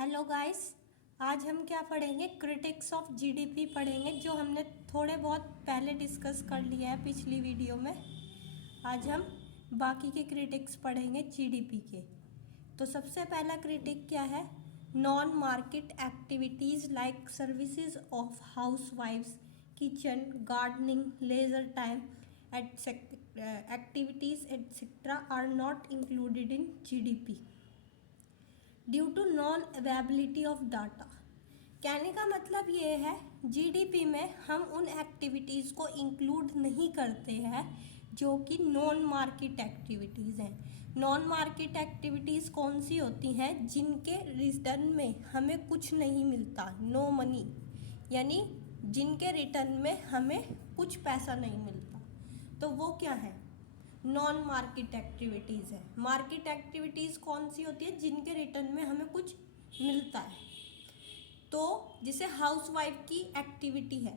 Hello guys. आज हम क्या पढ़ेंगे? क्रिटिक्स ऑफ जीडीपी पढ़ेंगे, जो हमने थोड़े बहुत पहले डिस्कस कर लिया है पिछली वीडियो में। आज हम बाकी के क्रिटिक्स पढ़ेंगे जीडीपी के। तो सबसे पहला क्रिटिक क्या है? Non market activities like services of house wifes, kitchen, gardening, leisure time activities etcetera are not included in GDP due to non availability of data. कहने का मतलब ये है, जीडीपी में हम उन एक्टिविटीज़ को इंक्लूड नहीं करते हैं जो कि नॉन मार्केट एक्टिविटीज़ हैं। नॉन मार्केट एक्टिविटीज़ कौन सी होती हैं? जिनके रिटर्न में हमें कुछ नहीं मिलता, नो मनी, यानी जिनके रिटर्न में हमें कुछ पैसा नहीं मिलता, तो वो क्या है? नॉन मार्केट एक्टिविटीज़ है। मार्केट एक्टिविटीज़ कौन सी होती है? जिनके रिटर्न में हमें कुछ मिलता है। तो जैसे हाउसवाइफ की एक्टिविटी है,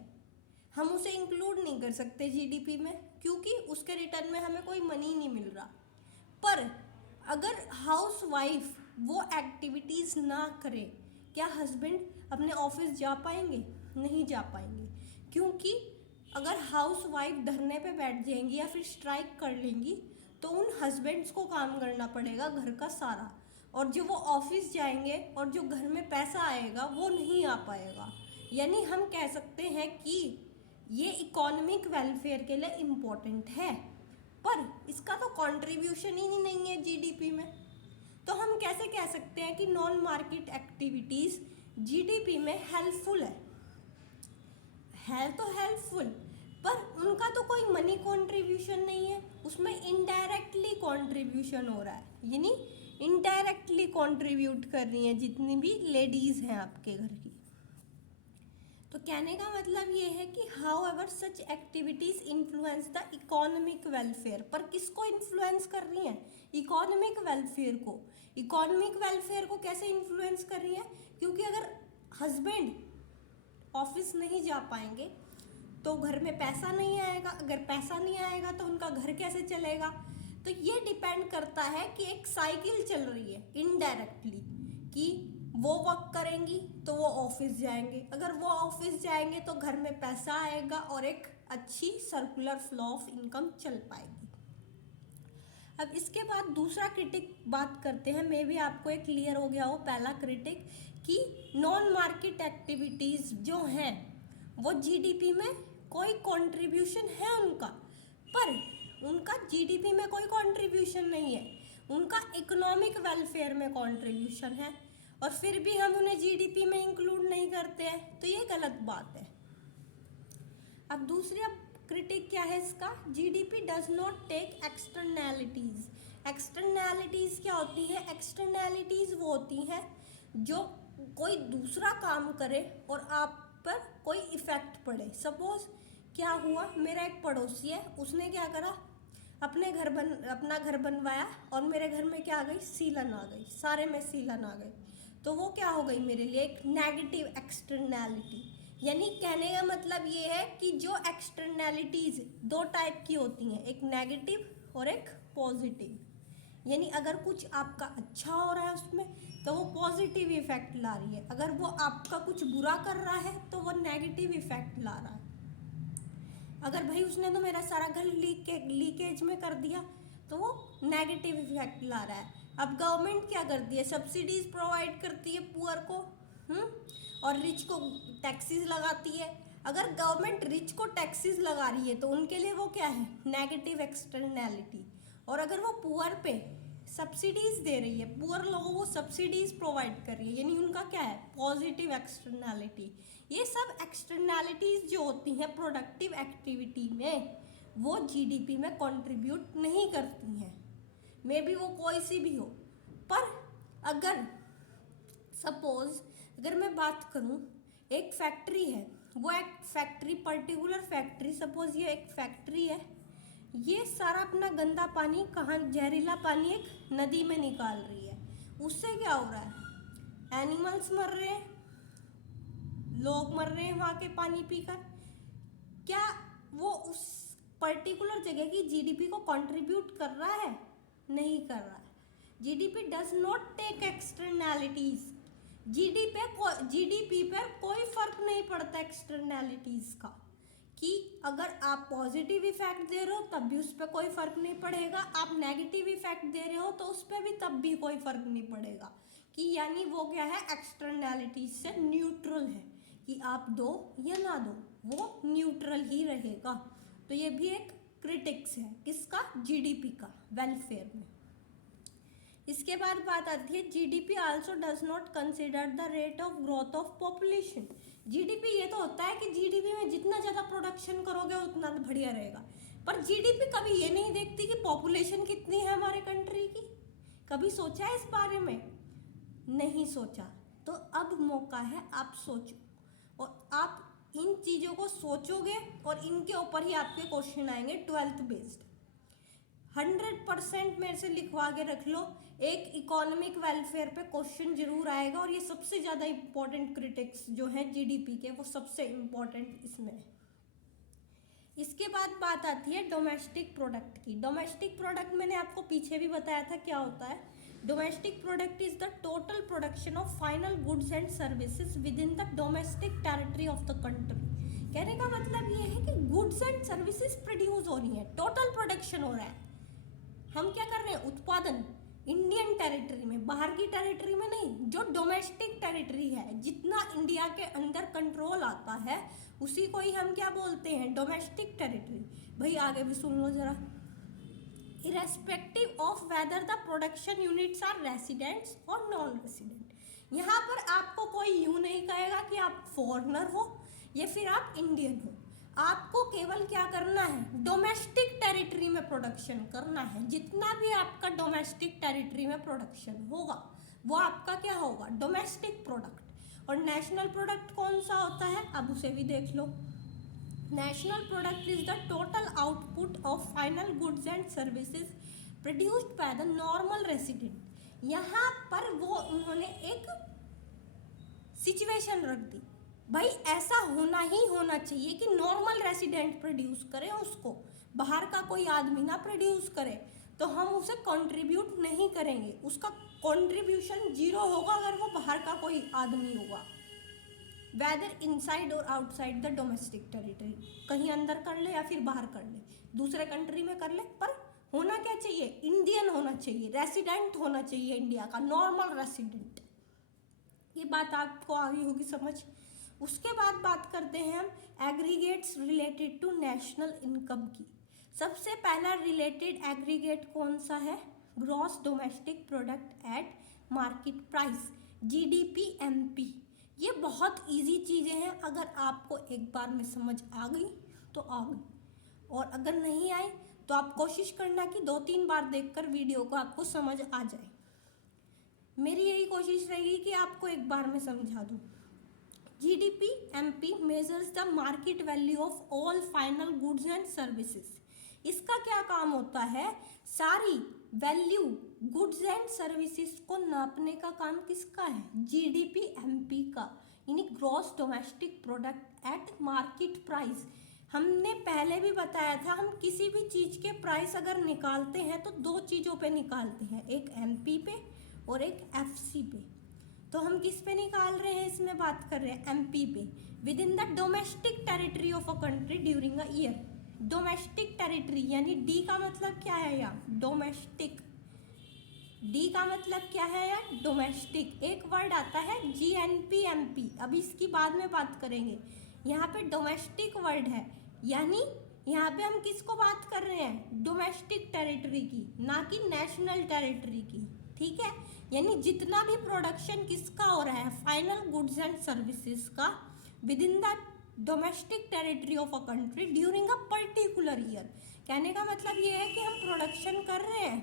हम उसे इंक्लूड नहीं कर सकते जीडीपी में, क्योंकि उसके रिटर्न में हमें कोई मनी नहीं मिल रहा। पर अगर हाउसवाइफ वो एक्टिविटीज़ ना करे, क्या हस्बैंड अपने ऑफिस जा पाएंगे? नहीं जा पाएंगे, क्योंकि अगर हाउस वाइफ धरने पे बैठ जाएंगी या फिर स्ट्राइक कर लेंगी तो उन हस्बैंड्स को काम करना पड़ेगा घर का सारा, और जो वो ऑफिस जाएंगे और जो घर में पैसा आएगा वो नहीं आ पाएगा। यानी हम कह सकते हैं कि ये इकोनॉमिक वेलफेयर के लिए इम्पोर्टेंट है, पर इसका तो कंट्रीब्यूशन ही नहीं है जीडीपी में। तो हम कैसे कह सकते हैं कि नॉन मार्केट एक्टिविटीज़ जीडीपी में हेल्पफुल है तो हेल्पफुल, पर उनका तो कोई मनी कंट्रीब्यूशन नहीं है, उसमें इनडायरेक्टली कंट्रीब्यूशन हो रहा है, यानी इनडायरेक्टली कंट्रीब्यूट कर रही हैं जितनी भी लेडीज़ हैं आपके घर की। तो कहने का मतलब ये है कि how ever such activities influence the economic welfare. पर किसको इन्फ्लुएंस कर रही हैं? इकोनॉमिक वेलफेयर को। इकोनॉमिक वेलफेयर को कैसे इन्फ्लुएंस कर रही है? क्योंकि अगर हस्बैंड ऑफिस नहीं जा पाएंगे तो घर में पैसा नहीं आएगा, अगर पैसा नहीं आएगा तो उनका घर कैसे चलेगा? तो ये डिपेंड करता है कि एक साइकिल चल रही है इनडायरेक्टली, कि वो वर्क करेंगी तो वो ऑफिस जाएंगे, अगर वो ऑफिस जाएंगे तो घर में पैसा आएगा और एक अच्छी सर्कुलर फ्लो ऑफ इनकम चल पाएगी। अब इसके बाद दूसरा क्रिटिक बात करते हैं, मे भी आपको एक क्लियर हो गया हो पहला क्रिटिक, कि नॉन मार्केट एक्टिविटीज़ जो हैं वो जीडीपी में कोई कंट्रीब्यूशन है उनका, पर उनका जीडीपी में कोई कंट्रीब्यूशन नहीं है, उनका इकोनॉमिक वेलफेयर में कंट्रीब्यूशन है, और फिर भी हम उन्हें जीडीपी में इंक्लूड नहीं करते हैं, तो ये गलत बात है। अब दूसरा क्रिटिक क्या है इसका? GDP does not take externalities. Externalities क्या होती है? एक्सटर्नैलिटीज वो होती हैं जो कोई दूसरा काम करे और आप पर कोई इफेक्ट पड़े। सपोज क्या हुआ, मेरा एक पड़ोसी है, उसने क्या करा, अपना घर बनवाया और मेरे घर में क्या आ गई? सीलन आ गई, सारे में सीलन आ गई, तो वो क्या हो गई मेरे लिए? एक नेगेटिव एक्सटर्नैलिटी। यानी कहने का मतलब ये है कि जो एक्सटर्नैलिटीज दो टाइप की होती हैं, एक नेगेटिव और एक पॉजिटिव। यानी अगर कुछ आपका अच्छा हो रहा है उसमें तो वो पॉजिटिव इफेक्ट ला रही है, अगर वो आपका कुछ बुरा कर रहा है तो वो नेगेटिव इफेक्ट ला रहा है। अगर भाई उसने तो मेरा सारा घर लीकेज में कर दिया तो वो नेगेटिव इफेक्ट ला रहा है। अब गवर्नमेंट क्या करती है? सब्सिडीज प्रोवाइड करती है पुअर को, और रिच को टैक्सेस लगाती है। अगर गवर्नमेंट रिच को टैक्सेस लगा रही है तो उनके लिए वो क्या है? Negative externality. और अगर वो पुअर पे सब्सिडीज दे रही है, पुअर लोगों को सब्सिडीज प्रोवाइड कर रही है, यानी उनका क्या है? Positive externality. ये सब एक्सटर्नैलिटीज जो होती हैं प्रोडक्टिव एक्टिविटी में, वो जीडीपी में कंट्रीब्यूट नहीं करती हैं, मे बी वो कोई सी भी हो। पर अगर सपोज अगर मैं बात करूं, एक फैक्ट्री है, वो एक फैक्ट्री, पर्टिकुलर फैक्ट्री, सपोज ये एक फैक्ट्री है, ये सारा अपना गंदा पानी, कहाँ, जहरीला पानी एक नदी में निकाल रही है। उससे क्या हो रहा है? एनिमल्स मर रहे हैं, लोग मर रहे हैं वहाँ के पानी पीकर। क्या वो उस पर्टिकुलर जगह की जीडीपी को कंट्रीब्यूट कर रहा है? नहीं कर रहा है। GDP does not take externalities. GDP पर कोई फर्क नहीं पड़ता एक्सटर्नैलिटीज का, कि अगर आप पॉजिटिव इफेक्ट दे रहे हो तब भी उस पर कोई फर्क नहीं पड़ेगा, आप नेगेटिव इफेक्ट दे रहे हो तो उस पर भी तब भी कोई फर्क नहीं पड़ेगा, कि यानी वो क्या है, एक्सटर्नैलिटीज से न्यूट्रल है, कि आप दो या ना दो वो न्यूट्रल ही रहेगा। तो ये भी एक क्रिटिक्स है किसका, जीडीपी का, वेलफेयर में। इसके बाद बात आती है GDP also does not consider the rate of growth of population. GDP ये तो होता है कि जीडीपी में जितना ज़्यादा प्रोडक्शन करोगे उतना बढ़िया रहेगा, पर जीडीपी कभी ये नहीं देखती कि पॉपुलेशन कितनी है हमारे कंट्री की। कभी सोचा है इस बारे में? नहीं सोचा। तो अब मौका है आप सोचो, और आप इन चीज़ों को सोचोगे और इनके ऊपर ही आपके क्वेश्चन आएंगे 12th बेस्ड। 100% मेरे से लिखवा के रख लो, एक इकोनॉमिक वेलफेयर पे क्वेश्चन जरूर आएगा, और ये सबसे ज़्यादा इम्पोर्टेंट क्रिटिक्स जो है जीडीपी के, वो सबसे इम्पोर्टेंट इसमें है। इसके बाद बात आती है डोमेस्टिक प्रोडक्ट की। डोमेस्टिक प्रोडक्ट मैंने आपको पीछे भी बताया था क्या होता है। Domestic product is the total production of final goods and services with in the domestic territory of the country. कहने का मतलब ये है कि गुड्स एंड सर्विसेज प्रोड्यूस हो रही है, टोटल प्रोडक्शन हो रहा है, हम क्या कर रहे हैं, उत्पादन इंडियन टेरिटरी में, बाहर की टेरिटरी में नहीं, जो डोमेस्टिक टेरिटरी है, जितना इंडिया के अंदर कंट्रोल आता है उसी को ही हम क्या बोलते हैं, डोमेस्टिक टेरिटरी। भाई आगे भी सुन लो जरा। Irrespective of whether the production units are residents और नॉन रेसिडेंट। यहाँ पर आपको कोई यूं नहीं कहेगा कि आप फॉरेनर हो या फिर आप इंडियन हो, आपको केवल क्या करना है, डोमेस्टिक टेरिटरी में प्रोडक्शन करना है। जितना भी आपका डोमेस्टिक टेरिटरी में प्रोडक्शन होगा वो आपका क्या होगा, डोमेस्टिक प्रोडक्ट। और नेशनल प्रोडक्ट कौन सा होता है, अब उसे भी देख लो। National product is the total output of final goods and services produced by the normal resident. यहाँ पर वो उन्होंने एक सिचुएशन रख दी, भाई ऐसा होना ही होना चाहिए कि नॉर्मल रेसिडेंट प्रोड्यूस करे उसको, बाहर का कोई आदमी ना प्रोड्यूस करे, तो हम उसे कंट्रीब्यूट नहीं करेंगे, उसका कंट्रीब्यूशन 0 होगा अगर वो बाहर का कोई आदमी होगा, वेदर इनसाइड और आउटसाइड द डोमेस्टिक टेरिटरी, कहीं अंदर कर ले या फिर बाहर कर ले, दूसरे कंट्री में कर ले, पर होना क्या चाहिए, इंडियन होना चाहिए, रेसिडेंट होना चाहिए इंडिया का, नॉर्मल रेसिडेंट। ये बात आपको आ गई होगी समझ। उसके बाद बात करते हैं हम aggregates related to national income की। सबसे पहला रिलेटेड एग्रीगेट कौन सा है, gross domestic product at market price, GDP MP. ये बहुत इजी चीज़ें हैं, अगर आपको एक बार में समझ आ गई तो आ गई, और अगर नहीं आए तो आप कोशिश करना कि 2-3 बार देखकर वीडियो को आपको समझ आ जाए। मेरी यही कोशिश रहेगी कि आपको एक बार में समझा दूँ। GDP MP measures the market value of all final goods and services। इसका क्या काम होता है, सारी वैल्यू गुड्स एंड सर्विसेज को नापने का काम किसका है, GDP MP का, यानी gross domestic product at market price. हमने पहले भी बताया था, हम किसी भी चीज़ के प्राइस अगर निकालते हैं तो 2 चीज़ों पे निकालते हैं, एक MP पे और एक FC पे। तो हम किस पे निकाल रहे हैं, इसमें बात कर रहे हैं एमपी पे, with in the domestic territory of a country during a year. Domestic territory यानी डी का मतलब क्या है यहाँ, डोमेस्टिक, डी का मतलब क्या है यार, डोमेस्टिक। एक वर्ड आता है GNP MP, अभी इसकी बाद में बात करेंगे। यहाँ पे डोमेस्टिक वर्ड है, यानी यहाँ पे हम किसको बात कर रहे हैं, डोमेस्टिक टेरिटरी की, ना कि नेशनल टेरिटरी की, ठीक है। यानी जितना भी प्रोडक्शन किसका हो रहा है, फाइनल गुड्स एंड सर्विसेज का, with in the domestic territory of a country during a particular year. कहने का मतलब ये है कि हम प्रोडक्शन कर रहे हैं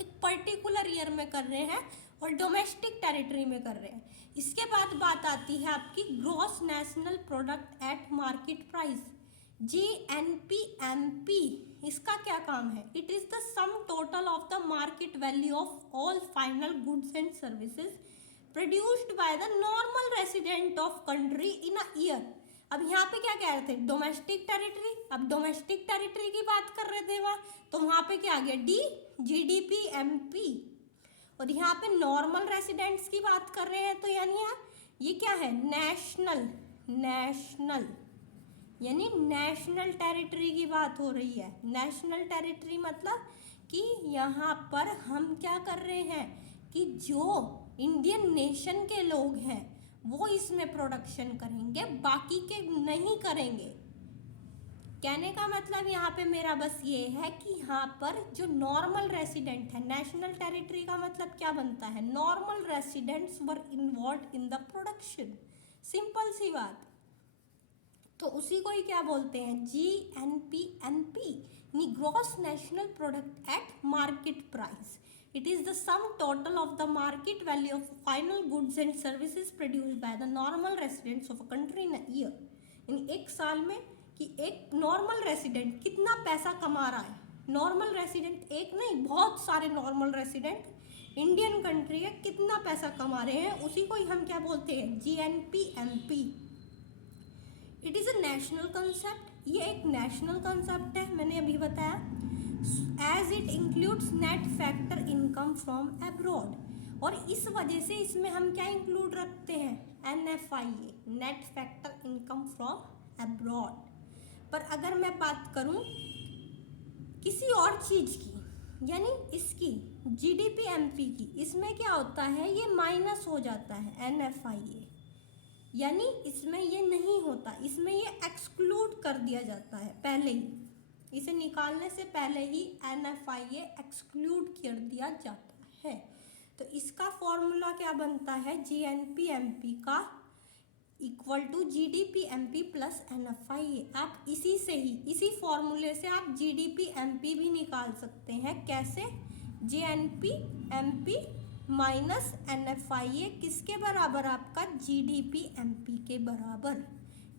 एक पर्टिकुलर ईयर में कर रहे हैं और डोमेस्टिक टेरिटरी में कर रहे हैं। इसके बाद बात आती है आपकी gross national product at market price, GNP/MP। इसका क्या काम है, it is the sum total of the market value of all final goods and services produced by the normal resident of country in a year. अब यहाँ पे क्या कह रहे थे, डोमेस्टिक टेरिटरी, अब डोमेस्टिक टेरिटरी की बात कर रहे थे वहाँ, तो वहाँ पे क्या आ गया, GDP/MP। और यहाँ पे नॉर्मल रेसिडेंट्स की बात कर रहे हैं, तो यानी ये क्या है, नेशनल, नेशनल यानी नेशनल टेरिटरी की बात हो रही है। नेशनल टेरिटरी मतलब कि यहाँ पर हम क्या कर रहे हैं कि जो इंडियन नेशन के लोग हैं वो इसमें प्रोडक्शन करेंगे, बाकी के नहीं करेंगे। कहने का मतलब यहाँ पे मेरा बस ये है कि यहाँ पर जो नॉर्मल रेसिडेंट है, नेशनल टेरिटरी का मतलब क्या बनता है, normal residents were involved in the production, simple सी बात। तो उसी को ही क्या बोलते हैं, GNP gross national product at market price. It is the sum total of the market value of final goods and services produced by the normal residents of a country in a year. इन एक साल में कि एक normal resident कितना पैसा कमा रहा है। नॉर्मल रेसिडेंट एक नहीं, बहुत सारे नॉर्मल रेसिडेंट इंडियन कंट्री है कितना पैसा कमा रहे हैं, उसी को ही हम क्या बोलते हैं, GNP। It is a national concept, ये एक नेशनल कंसेप्ट है, मैंने अभी बताया। As it includes net factor income from abroad, और इस वजह से इसमें हम क्या इंक्लूड रखते हैं, NFIA, net factor income from abroad. पर अगर मैं बात करूं किसी और चीज़ की, यानी इसकी GDP-MP की, इसमें क्या होता है, ये माइनस हो जाता है NFIA, यानी इसमें ये नहीं होता, इसमें ये एक्सक्लूड कर दिया जाता है पहले ही, इसे निकालने से पहले ही NFIA एक्सक्लूड कर दिया जाता है। तो इसका फॉर्मूला क्या बनता है, GNP-MP का equal to GDP-MP plus NFIA। आप इसी से ही, इसी फॉर्मूले से आप GDP-MP भी निकाल सकते हैं। कैसे, GNP-MP माइनस NFIA किसके बराबर, आपका GDP-MP के बराबर।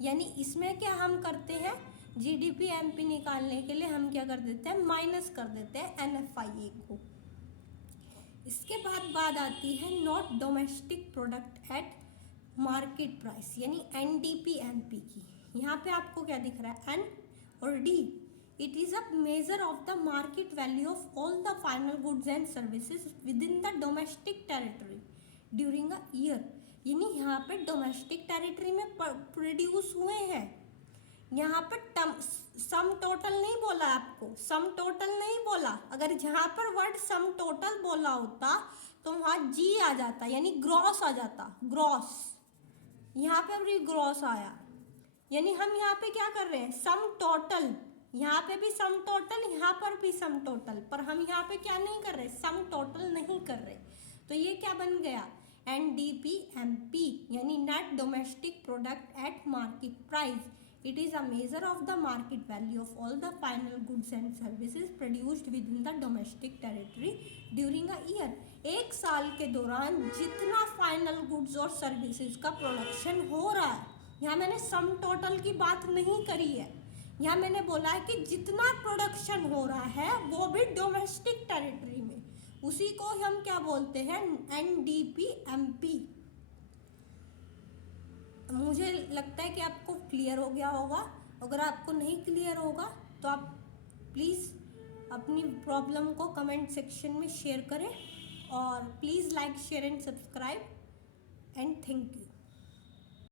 यानी इसमें क्या हम करते हैं, GDP-MP निकालने के लिए हम क्या कर देते हैं, माइनस कर देते हैं NFIA को। इसके बाद बात आती है not domestic product at market price, यानी NDP-MP की। यहाँ पे आपको क्या दिख रहा है, N और D। It is a measure of the market value of all the final goods and services with in the domestic territory during a year, यानी यहाँ पे डोमेस्टिक टेरिटरी में प्रोड्यूस हुए हैं। यहाँ पे सम टोटल नहीं बोला आपको, सम टोटल नहीं बोला। अगर जहाँ पर वर्ड सम टोटल बोला होता तो वहाँ G आ जाता, यानी ग्रॉस आ जाता, ग्रॉस। यहाँ पे अभी ग्रॉस आया, यानी हम यहाँ पे क्या कर रहे हैं, सम टोटल, यहाँ पे भी सम टोटल, यहाँ पर भी सम टोटल, पर हम यहाँ पे क्या नहीं कर रहे, सम टोटल नहीं कर रहे। तो ये क्या बन गया, NDP-MP, यानी net domestic product at market price. It is a measure of the market value of all the final goods and services produced within the domestic territory during a year। एक साल के दौरान जितना फाइनल गुड्स और services का production हो रहा है, यहाँ मैंने सम टोटल की बात नहीं करी है, यहाँ मैंने बोला है कि जितना प्रोडक्शन हो रहा है वो भी डोमेस्टिक टेरिटरी में, उसी को हम क्या बोलते हैं, NDP-MP। मुझे लगता है कि आपको क्लियर हो गया होगा। अगर आपको नहीं क्लियर होगा तो आप प्लीज़ अपनी प्रॉब्लम को कमेंट सेक्शन में शेयर करें, और please like, share and subscribe, and thank you.